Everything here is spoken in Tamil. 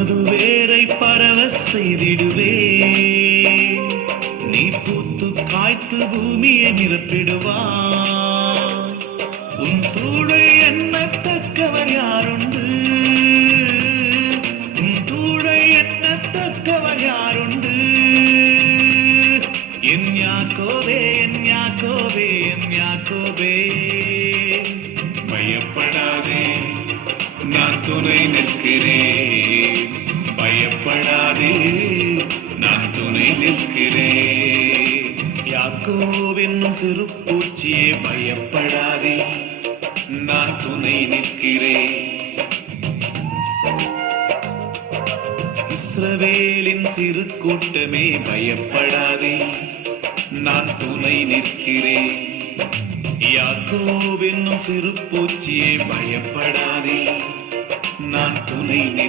உனது வேரை பரவ செய்திடுவே. நீ பூத்து காய்த்து பூமியை நிரப்பிடுவாய். உன் தூளை எண்ணத்தக்கவர் யாருண்டு? உன் தூளை எண்ணத்தக்கவர் யாருண்டு? என் யாக்கோபே, என் யாக்கோபே, என் யாக்கோபே, பயப்படாதே, நான் துணை நிற்கிறேன். பயப்படாதே, நான் துணை நிற்கிறேன். யாக்கோபு என்னும் சிறு பூச்சியே பயப்படாதே, நான் துணை நிற்கிறேன். இஸ்ரவேலின் சிறு கூட்டமே பயப்படாதே, நான் துணை நிற்கிறேன். யாக்கோபு என்னும் சிறு பூச்சியே பயப்படாதே, நான் துணை நிற்கிறேன்.